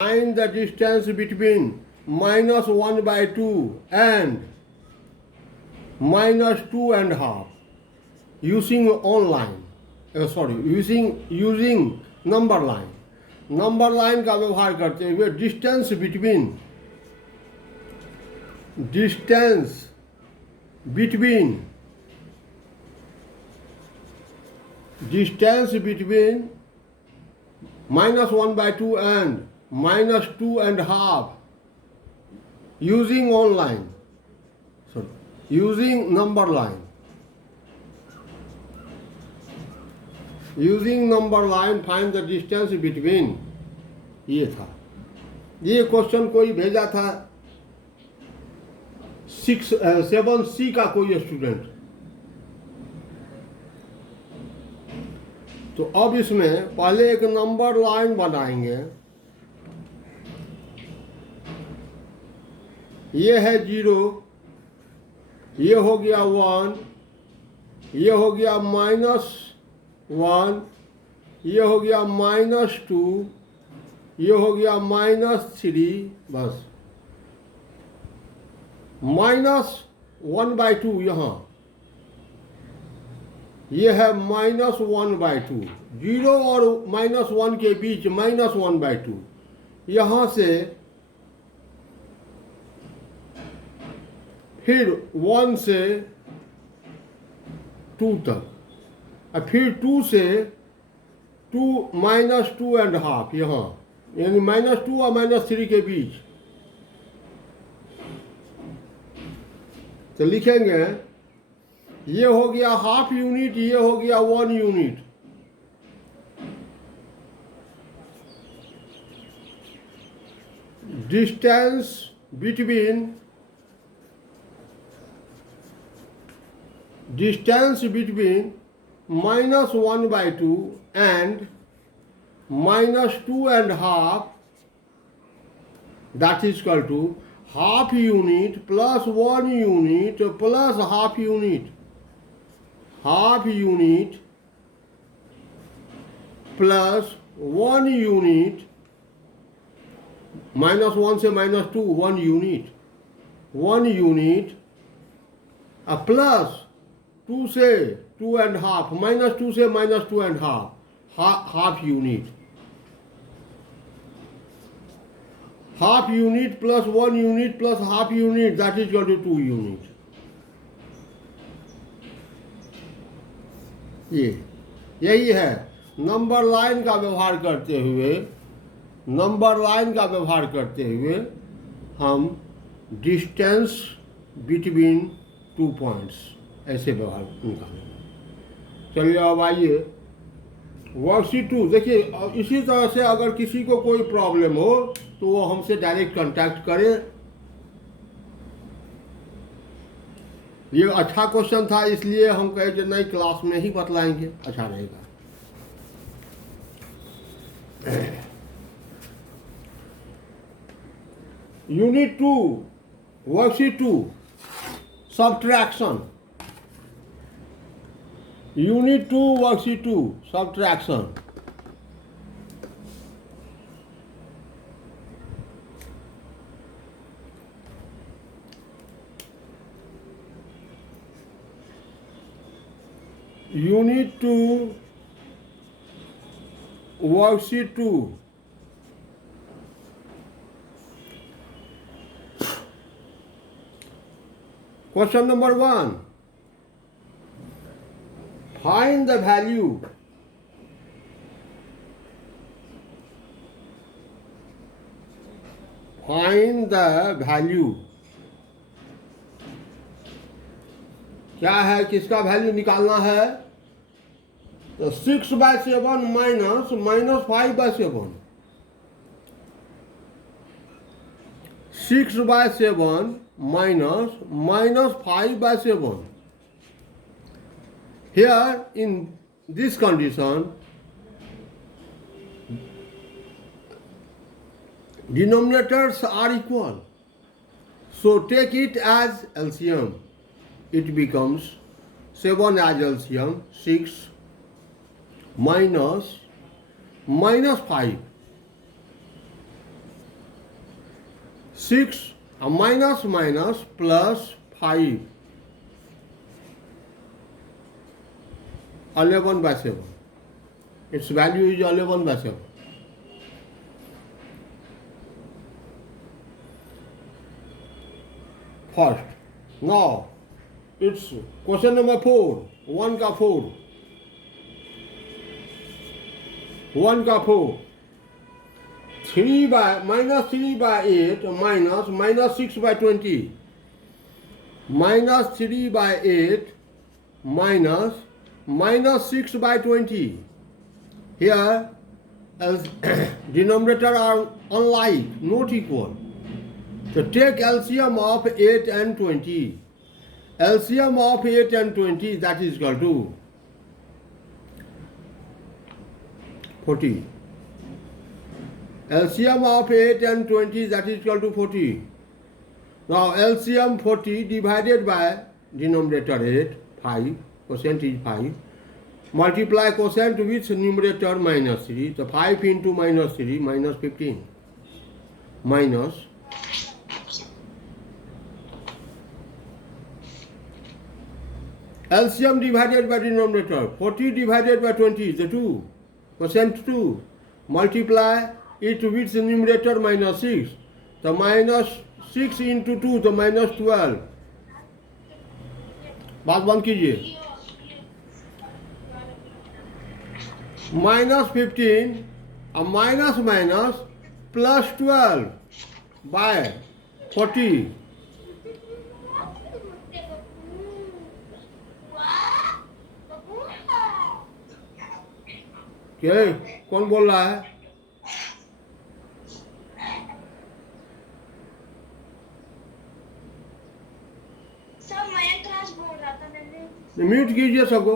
Find the distance between -1/2 and -2.5 using online. using number line. Number line का व्यवहार करते हुए distance between -1/2 and -2.5 using online, using number line. Using number line find the distance between. ये था. ये question कोई भेजा था 7C का कोई स्टूडेंट. तो अब इसमें पहले एक नंबर लाइन बनाएंगे. ये है 0, ये हो गया 1, ये हो गया -1, ये हो गया -2, ये हो गया -3. बस -1/2 यहाँ, ये है -1/2. 0 और -1 के बीच -1/2. यहाँ से फिर 1 से 2 तक, और फिर 2 से 2 -2.5 यहाँ, यानी -2 और -3 के बीच. तो लिखेंगे ये हो गया ½ यूनिट, ये हो गया 1 unit. Distance between -1/2 and -2.5, that is equal to ½ unit plus 1 unit plus ½ unit. ½ unit plus 1 unit, -1 से -2, 1 unit, 1 unit, plus 2 से 2.5, -2 से -2.5, ½ unit. ½ unit plus 1 unit plus ½ unit, that is equal to 2 unit. यही है number line का व्यवहार करते हुए हम डिस्टेंस बिटवीन 2 पॉइंट्स ऐसे व्यवहार निकालेंगे. चलिए अब आइए वर्कशीट 2. देखिए इसी तरह से अगर किसी को कोई प्रॉब्लम हो तो वो हमसे डायरेक्ट कांटेक्ट करे. ये अच्छा क्वेश्चन था, इसलिए हम कहे कि नहीं क्लास में ही बतलाएंगे, अच्छा रहेगा. Unit 2 worksheet 2 subtraction. Unit 2 worksheet 2 subtraction. Unit 2 worksheet 2. Question number 1. Find the value क्या है, किसका वैल्यू निकालना है. तो 6/7 minus -5/7. 6/7 minus -5/7. Here in this condition, denominators are equal, so take it as LCM. It becomes 7 as LCM, 6 minus -5. 6 minus minus plus 5, 11 by 7. Its value is 11 by 7. First, now it's question number 4. 1 का 4, 1 का 4. 3 by minus 3 by 8 minus 6 by 20. Minus 3 by 8 minus 6 by 20. Here, as denominator are unlike, not equal. So take LCM of 8 and 20. LCM of 8 and 20, that is equal to 40. LCM of 8 and 20, that is equal to 40. Now LCM 40 divided by denominator 8, 5, quotient is 5. Multiply quotient with numerator minus 3. So 5 into minus 3, minus 15. Minus LCM divided by denominator. 40 divided by 20 is the 2. Quotient 2. Multiply it with numerator minus 6. The minus 6 into 2, तो minus 12. बात बंद कीजिए. Minus 15 और minus plus 12 by 40. क्या कौन बोल रहा है? म्यूट कीजिए सबको,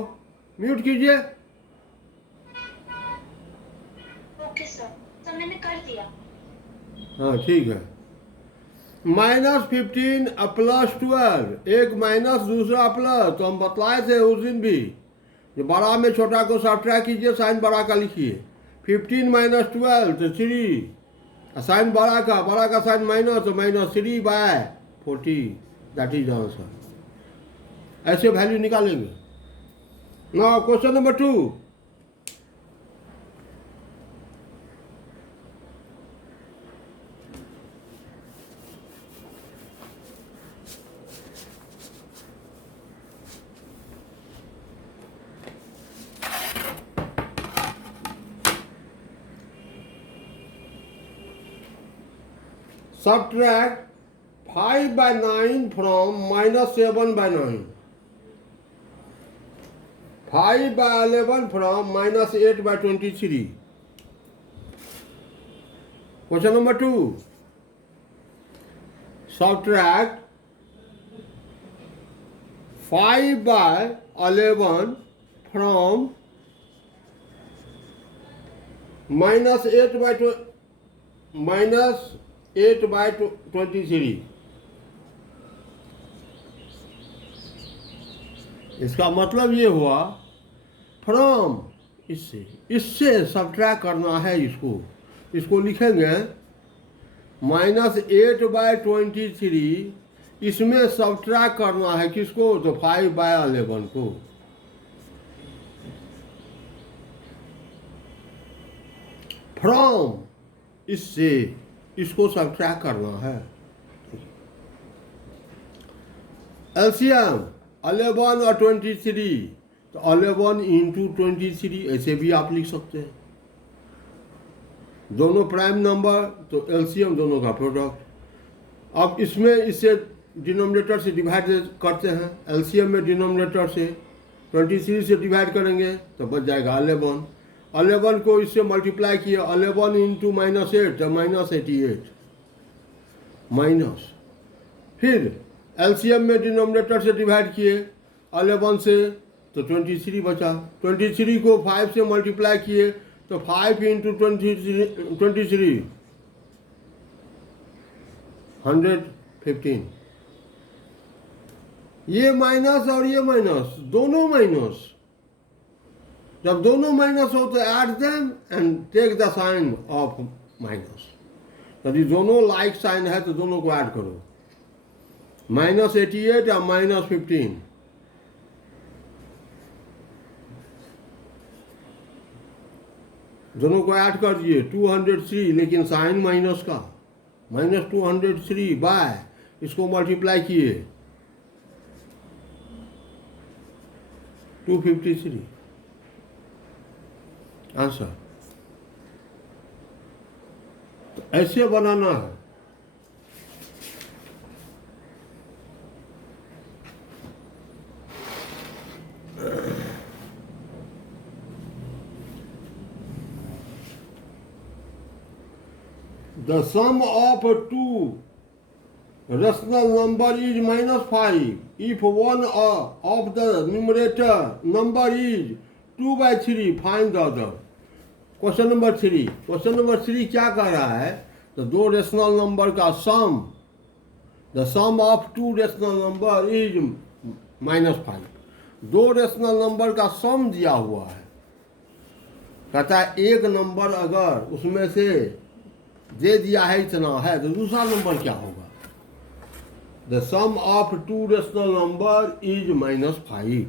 म्यूट कीजिए. ओके सर, तो मैंने कर दिया. हाँ ठीक है. minus 15 plus 12, एक माइनस दूसरा प्लस. तो हम बतलाए थे उस दिन भी, जो बड़ा में छोटा को सब्ट्रैक्ट कीजिए, साइन बड़ा का लिखिए. 15 minus 12 तो 3, साइन बड़ा का साइन माइनस, तो minus 3 by 40. That is answer. ऐसे वैल्यू निकालेंगे. Now question number 2. Subtract 5 by 9 from minus 7 by 9. 5 by 11 from minus 8 by 23. Question number 2. Subtract 5 by 11 from minus 8 by 23. इसका मतलब ये हुआ फ्रॉम, इससे सब्ट्रैक्ट करना है. इसको लिखेंगे -8 by 23. इसमें सब्ट्रैक्ट करना है किसको? तो 5 by 11 को. फ्रॉम, इससे इसको सब्ट्रैक्ट करना है. एलसीएम 11 और 23, तो 11 इंटू 23 ऐसे भी आप लिख सकते हैं. दोनों प्राइम नंबर, तो एलसीएम दोनों का प्रोडक्ट. अब इसमें इसे डिनोमिनेटर से डिवाइड करते हैं. एलसीएम में डिनोमिनेटर से 23 से डिवाइड करेंगे तो बच जाएगा 11. 11 को इससे मल्टीप्लाई किया, 11 इंटू -8 तो -88 माइनस. फिर एलसीएम में डिनोमिनेटर से डिवाइड किए 11 से, तो 23 बचा. 23 को 5 से मल्टीप्लाई किए तो 5 इंटू 23 115. ये माइनस और ये माइनस, दोनों माइनस. जब दोनों माइनस हो तो add them and take the sign of minus. यदि दोनों लाइक साइन है तो दोनों को ऐड करो, -88 और -15, दोनों को ऐड कर दिए 203, लेकिन साइन माइनस का, -203 बाय इसको मल्टीप्लाई किए 253 आंसर। तो ऐसे बनाना है। The sum of two rational number is -5 if one of the numerator number is 2/3, find the other। Question number 3, question number 3 क्या कह रहा है? तो दो रेशनल नंबर का sum, the sum of two rational number is -5। दो rational number का सम दिया हुआ है। कहता है एक नंबर अगर उसमें से दे दिया है इतना है तो दूसरा नंबर क्या होगा? The sum of two rational number is -5,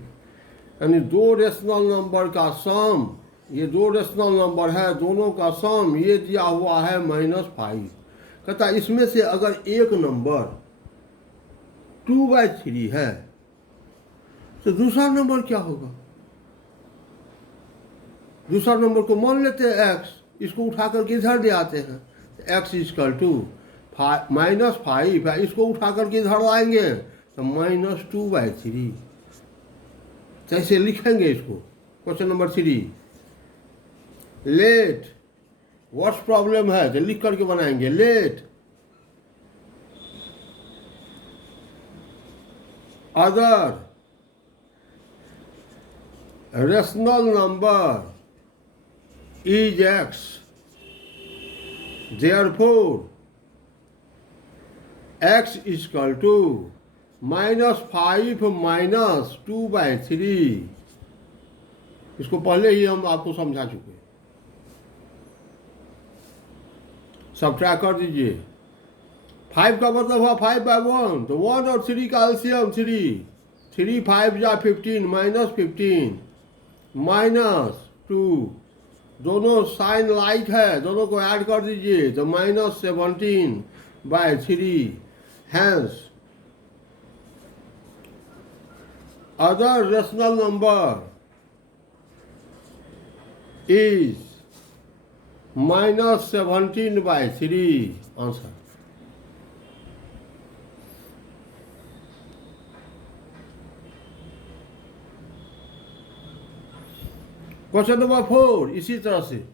यानी दो रेशनल नंबर का सम, ये दो रेशनल नंबर है, दोनों का सम ये दिया हुआ है -5। कहता है इसमें से अगर एक नंबर 2/3 है तो दूसरा नंबर क्या होगा? दूसरा नंबर को मान लेते हैं x, इसको उठा करके इधर ले आते हैं, x = -5 है, इसको उठा करके इधर लाएंगे तो -2/3। कैसे लिखेंगे इसको? Question number 3, let what's problem है तो लिख करके बनाएंगे, let other rational number is x, therefore x = -5 - 2/3। इसको पहले ही हम आपको समझा चुके हैं। सब्ट्रैक्ट कर दीजिए। 5 का मतलब हुआ 5/1, तो 1 और 3 का एलसीएम 3, 3 5 या 15, -15 -2, दोनों साइन लाइक है, दोनों को ऐड कर दीजिए तो -17/3। Hence other rational number is -17/3 answer. Question number 4 इसी तरह से,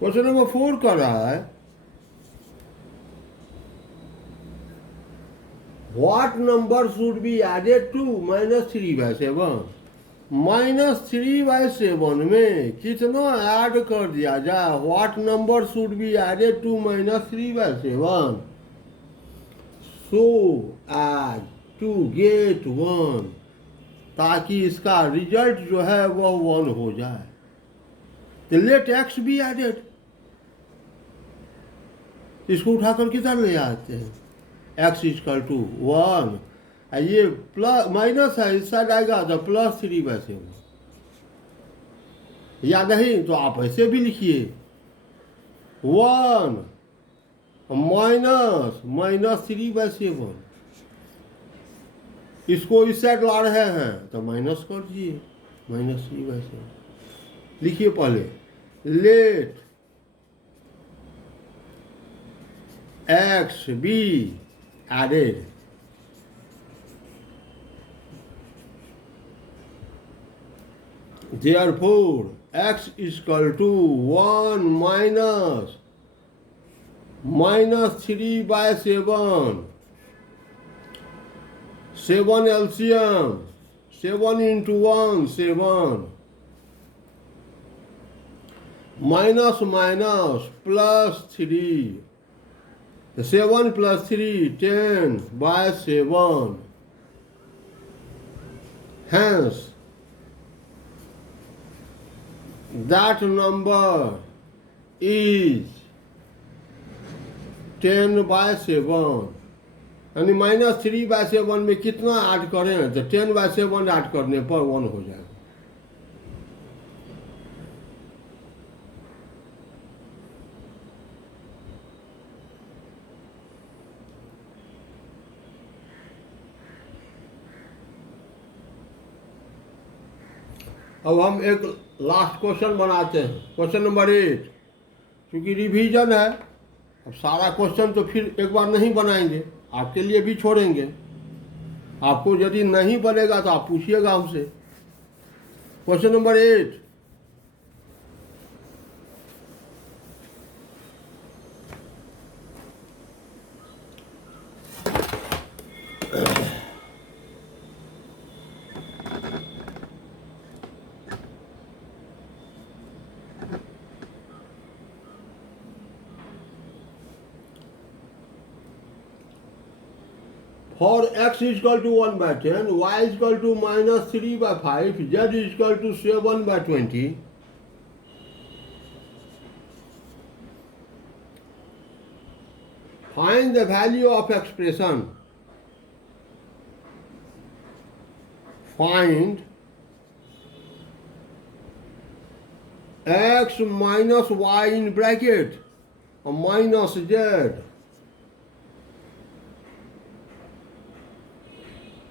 क्वेश्चन नंबर 4 कर रहा है what number should be added to -3/7। -3/7 में कितना ऐड कर दिया जाए? What number should be added to -3/7 so as to get 1, ताकि इसका रिजल्ट जो है वह 1 हो जाए। तो लेट एक्स बी एडेड, इसको उठा कर किधर ले आते हैं? x = 1, ये प्लस माइनस है, इस साइड आएगा तो +3/7, या नहीं तो आप ऐसे भी लिखिए 1 -3/7। इसको इस साइड ला रहे हैं तो माइनस कर दिए -3/7। लिखिए पहले, late x be added, therefore x equal to 1 minus 3 by 7. 7 LCM. 7 into 1, 7. Minus minus plus 3. 7 plus 3, 10 by 7. Hence, that number is 10 by 7. यानी -3/7 में कितना ऐड करें तो 10/7 ऐड करने पर 1 हो जाएगा। अब हम एक लास्ट क्वेश्चन बनाते हैं, क्वेश्चन नंबर 8। क्योंकि रिवीजन है, अब सारा क्वेश्चन तो फिर एक बार नहीं बनाएंगे, आपके लिए भी छोड़ेंगे। आपको यदि नहीं बनेगा तो आप पूछिएगा हमसे। Question number 8। For x is equal to 1 by 10, y is equal to minus 3 by 5, z is equal to 7 by 20. Find the value of expression. Find x minus y in bracket minus z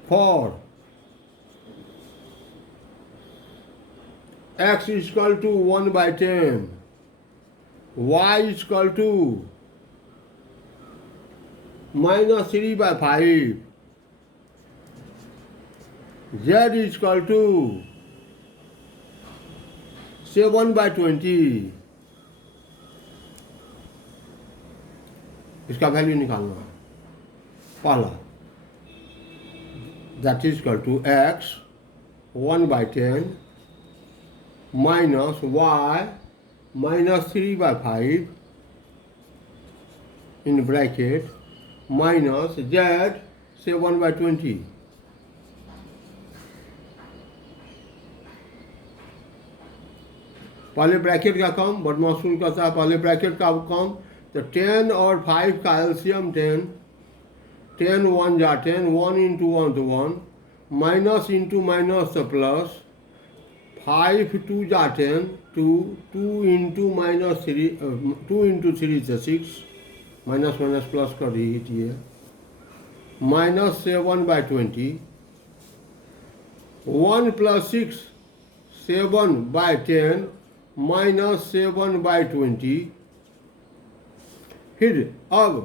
for x is equal to 1 by 10, y is equal to minus 3 by 5, z is equal to 7 by 20. इसका value निकालना है। पहला, that is equal to x 1 by 10 minus y minus 3 by 5 in bracket minus z 7 by 20. पहले bracket का कम, बदमाशून कहता है पहले bracket का कम। तो 10 और 5 का एलसीएम 10, 10 1 जा 10, 1 into 1 to 1, minus into minus तो प्लस, 5 2 जा 10, 2 2 into माइनस 3, 2 into 3 तो 6, माइनस माइनस प्लस कर दीजिए, minus 7 by 20, 1 plus 6 7 by 10 minus 7 by 20। फिर अब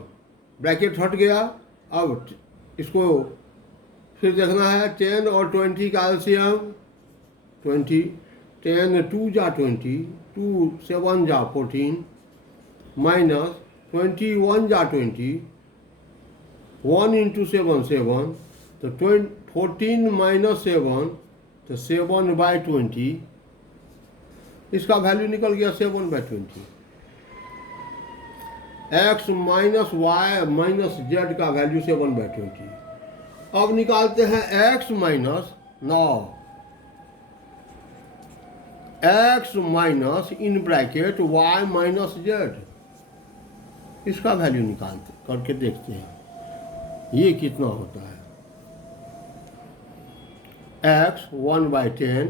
ब्रैकेट हट गया, अब इसको फिर देखना है 10 और 20 का एलसीएम 20, 10 2 जा 20, 2 7 जा 14, माइनस 21 जा 20, 1 into 7 7, तो 14 minus 7 तो 7 by 20, इसका वैल्यू निकल गया 7 by 20। x minus Y minus Z का वैल्यू 7 by 20। अब निकालते हैं x minus 9, x minus in bracket y minus Z, इसका वैल्यू निकालते करके देखते हैं ये कितना होता है। x 1 by 10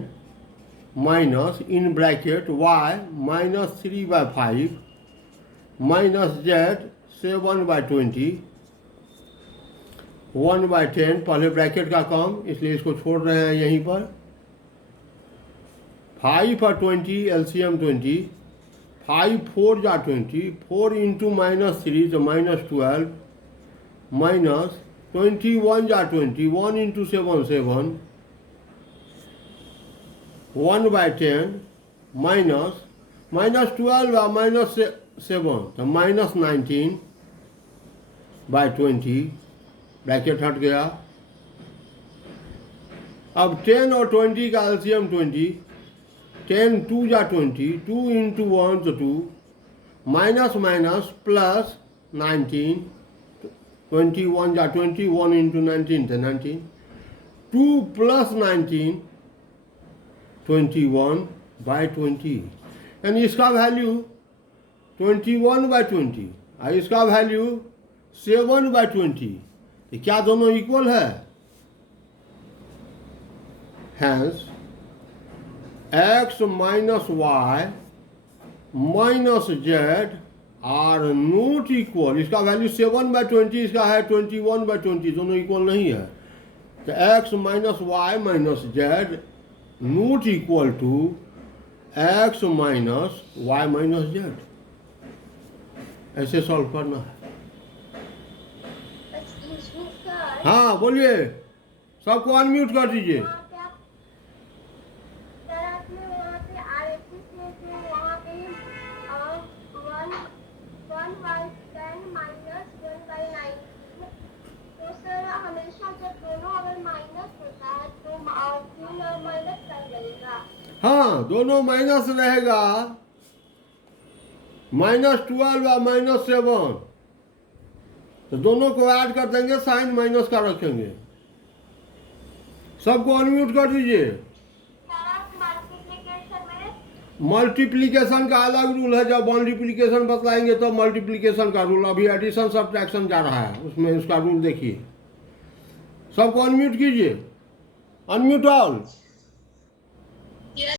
minus in bracket y minus 3 by 5 minus z 7 by 20, 1 by 10 पहले ब्रैकेट का कम इसलिए इसको छोड़ रहे हैं यहीं पर। 5 और 20 एलसीएम 20, 5 4 जा 20, 4 into माइनस 3 तो माइनस 12, माइनस 21 जा 20, 1 into 7 7, 1 by 10 -12 और -7 तो -19 बाय 20, ब्रैकेट हट गया। अब 10 और 20 का एलसीएम 20, 10 2 जा 20, 2 इंटू 1 तो 2, माइनस माइनस प्लस 19, 21 जा 20, 1 इंटू 19 तो 19, 2 प्लस 19, 21 बाय 20, यानी इसका वैल्यू 21 बाय 20 और इसका वैल्यू 7 बाय 20, तो क्या दोनों इक्वल है? Hence, x minus y minus z are not equal। इसका वैल्यू 7 बाय 20, इसका है 21 बाय 20, दोनों इक्वल नहीं है। तो x minus Y minus Z not equal to x minus Y minus Z. ऐसे सॉल्व करना है। Excuse me, sir. हाँ बोलिए, सबको अनम्यूट कर दीजिए। सर आपने वहाँ पे RHS में जो वहाँ पे 1/10 माइनस 1/9, तो सर हमेशा जब दोनों अगर माइनस होता है तो फिर माइनस कर लगेगा। हाँ, दोनों माइनस रहेगा, -12 और -7, तो दोनों को ऐड कर देंगे, साइन माइनस का रखेंगे। सबको अनम्यूट कर दीजिए। सर आप मल्टीप्लिकेशन में मल्टीप्लिकेशन का अलग रूल है, जब मल्टीप्लिकेशन बतलाएंगे तो मल्टीप्लिकेशन का रूल, अभी एडिशन सब्ट्रैक्शन जा रहा है, उसमें उसका रूल देखिए। सबको अनम्यूट कीजिए, अनम्यूट ऑल।